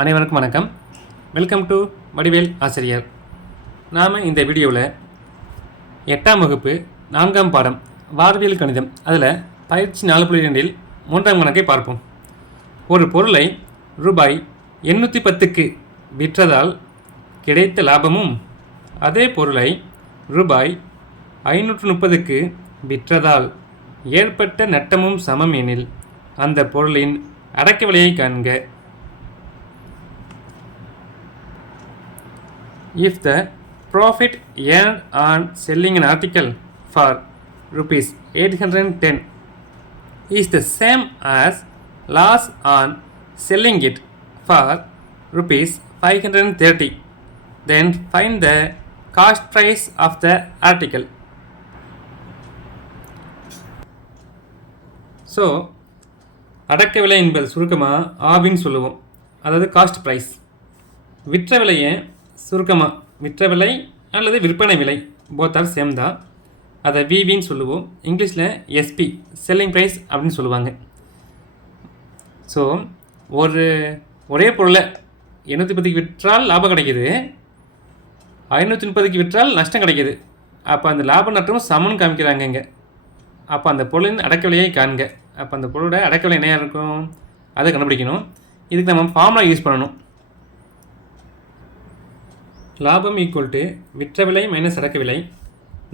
அனைவருக்கும் வணக்கம். Welcome to Vadivel ஆசிரியர். நாம் இந்த வீடியோவில் 8ஆம் வகுப்பு 4ஆம் பாடம் வார்வியல் கணிதம் அதில் பயிற்சி 4.2 3ஆம் கணக்கை பார்ப்போம். ஒரு பொருளை ரூபாய் 810க்கு விற்றதால் கிடைத்த லாபமும் அதே பொருளை ரூபாய் 530க்கு விற்றதால் ஏற்பட்ட நட்டமும் சமம் எனில் அந்த பொருளின் அடக்க விலையை காண்க. If the profit earned on selling an article for rupees 810 is the same as loss on selling it for rupees 530, then find the cost price of the article. So அடக்க விலை என்பது சுருக்கமாக ஆவின்னு சொல்லுவோம், அதாவது காஸ்ட் ப்ரைஸ். விற்ற விலையை சுருக்கமாக விற்ற விலை அல்லது விற்பனை விலை போத் ஆர் சேம் தான், அதை விவின்னு சொல்லுவோம். இங்கிலீஷில் எஸ்பி செல்லிங் ப்ரைஸ் அப்படின்னு சொல்லுவாங்க. ஸோ ஒரே பொருளை 810க்கு விற்றால் லாபம் கிடைக்கிது, 530க்கு விற்றால் நஷ்டம் கிடைக்கிது. அப்போ அந்த லாப நட்டமும் சமன் காமிக்கிறாங்க இங்கே. அப்போ அந்த பொருளின் அடக்க விலையை காண்க. அப்போ அந்த பொருளோட அடக்க விலை என்னையாக இருக்கும் அதை கண்டுபிடிக்கணும். இதுக்கு நம்ம ஃபார்முலா யூஸ் பண்ணணும். லாபம் ஈக்குவல் டு விற்ற விலை மைனஸ் அடக்க விலை,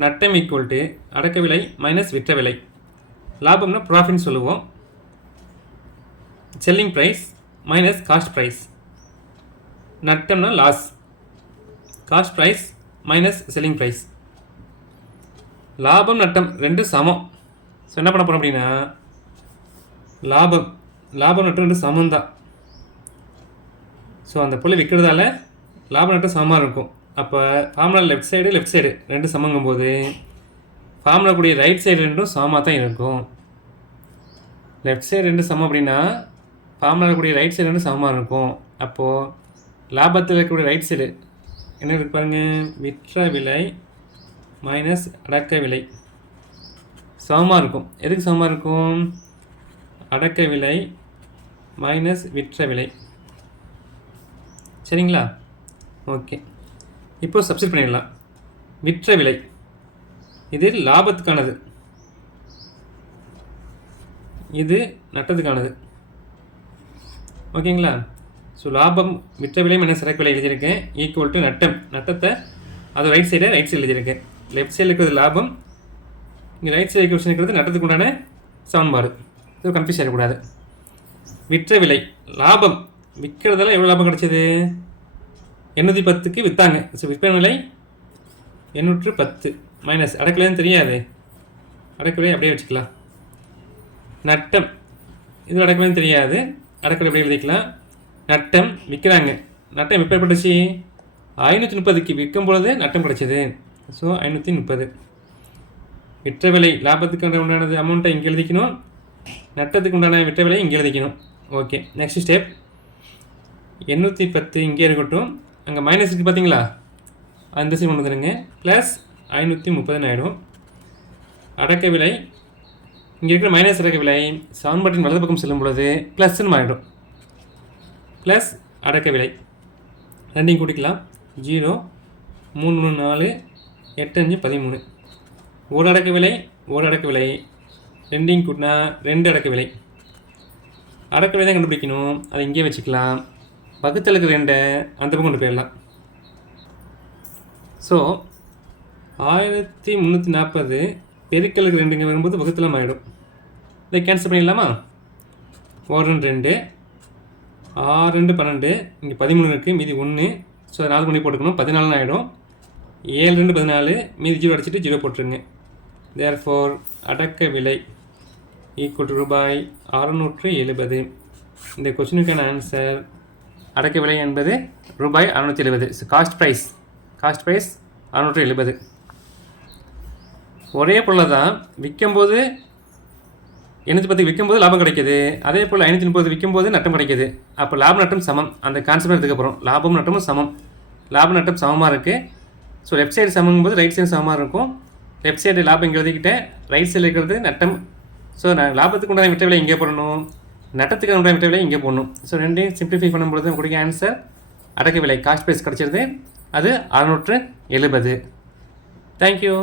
நட்டம் ஈக்குவல் டு அடக்க விலை மைனஸ் விற்ற விலை. லாபம்னா ப்ராஃபிட்னு சொல்லுவோம், selling price minus cost price. நட்டம்னா loss, cost price minus selling price. லாபம் நட்டம் ரெண்டு சமம். ஸோ என்ன பண்ண போகிறோம் அப்படின்னா, லாபம் நட்டம் ரெண்டு சமம் தான். ஸோ அந்த பொருளை விற்கிறதால லாபம் நட்டம் சமமாக இருக்கும். அப்போ ஃபார்முலா லெஃப்ட் சைடு ரெண்டு சமங்கும் போது ஃபார்முலா கூடிய ரைட் சைடு ரெண்டும் சமமாக தான் இருக்கும். லெஃப்ட் சைடு ரெண்டு சமம் அப்படின்னா ஃபார்முலா கூடிய ரைட் சைடு ரெண்டும் சமமாக இருக்கும். அப்போது லாபத்தில் இருக்கக்கூடிய ரைட் சைடு என்ன இருக்கு பாருங்க, விற்ற விலை மைனஸ் அடக்க விலை சமமாக இருக்கும். எதுக்கு சமமாக இருக்கும்? அடக்க விலை மைனஸ் விற்ற விலை. சரிங்களா? ஓகே, இப்போ சப்ஸ்டிட் பண்ணிடலாம். விற்ற விலை இது லாபத்துக்கானது, இது நட்டத்துக்கானது. ஓகேங்களா? ஸோ லாபம் விற்ற விலை மைனஸ் அடக்க விலை எழுதியிருக்கேன் ஈக்குவல் டு நட்டத்தை அது ரைட் சைடு எழுதியிருக்கேன். லெஃப்ட் சைடில் இருக்கிறது லாபம், இங்கே ரைட் சைடு கொஸ்டின் இருக்கிறது நட்டத்துக்கு உண்டான சமன்பாடு. இது கன்ஃபியூஸ் ஆகக்கூடாது. விற்ற விலை லாபம் விற்கிறதால எவ்வளோ லாபம் கிடச்சிது? 810க்கு விற்றாங்க. ஸோ விற்பனை விலை 810 மைனஸ் அடக்க விலைன்னு தெரியாது, அடக்க விலை அப்படியே வச்சுக்கலாம். நட்டம் இது அடக்க விலைன்னு தெரியாது, அடக்க விலை அப்படியே எழுதிக்கலாம். நட்டம் விற்கிறாங்க, நட்டம் எப்போ ஏற்பட்டுச்சு? 530க்கு விற்கும் பொழுது நட்டம் கிடச்சிது. ஸோ 530. விற்ற விலை லாபத்துக்கு உண்டானது அமௌண்ட்டை இங்கே எழுதிக்கணும், நட்டத்துக்கு உண்டான விற்ற விலை இங்கே எழுதிக்கணும். Okay, next step. 810 இங்கே இருக்கட்டும், அங்கே மைனஸ் இருக்குது பார்த்தீங்களா, அந்த சைடு கொண்டு வந்துடுங்க. ப்ளஸ் 530 ஆகிடும். அடக்க விலை இங்கே இருக்கிற மைனஸ் அடக்க விலை சமன்பாட்டின் வலது பக்கம் செல்லும் பொழுது ப்ளஸ்ன்னு மாறிடும். ப்ளஸ் அடக்க விலை ரெண்டையும் கூட்டிக்கலாம். 0 3 4 8 5 13. ஒரு அடக்க விலை ரெண்டையும் கூட்டினா 2 அடக்க விலை. அடக்க விலை தான் கண்டுபிடிக்கணும், அதை இங்கே வச்சுக்கலாம். பக்கத்துக்கு 2 அந்த பக்கம் கொண்டு போயிடலாம். ஸோ 1340 பெருக்கலுக்கு 2 இங்கே வரும்போது பக்கத்தில் ஆகிடும். இதை கேன்சல் பண்ணிடலாமா? 1 2 6 2 12, இங்கே 13 இருக்குது, மீதி 1. ஸோ 4 பண்ணி போட்டுக்கணும், 14 ஆகிடும். 7 2 14, மீதி 0 அடிச்சுட்டு 0 போட்டுருங்க. தேர்ஃபோர் அடக்க விலை ஈக்குவல் டு ரூபாய் 670. இந்த கொஸ்டினுக்கான ஆன்சர் அடக்க விலை என்பது ரூபாய் 670. So cost price 670. ஒரே பொருளை தான் விற்கும்போது 810 விற்கும்போது லாபம் கிடைக்கிது, அதே போல் 530 விற்கும்போது நட்டம் கிடைக்கிது. அப்போ லாபம் நட்டம் சமம். அந்த கான்செப்ட் எடுத்துக்கப்புறம் லாபம் நட்டமும் சமம், லாபம் நட்டம் சமமாக இருக்குது. ஸோ லெஃப்ட் சைடு சமங்கும்போது ரைட் சைடு சமமாக இருக்கும். லெஃப்ட் சைடு லாபம் இங்கே எழுதிக்கிட்டேன், ரைட் சைடில் இருக்கிறது நட்டம். ஸோ நான் லாபத்துக்கு உண்டான விற்ற விலை இங்கே போடணும், நட்டத்துக்கான உண்டான விற்ற விலை இங்கே போடணும். ஸோ ரெண்டையும் சிம்பிளிஃபை பண்ணும்பொழுது நமக்கு ஆன்சர் அடக்க விலை காஸ்ட் ப்ரைஸ் கிடச்சிருது. அது 670. தேங்க்யூ.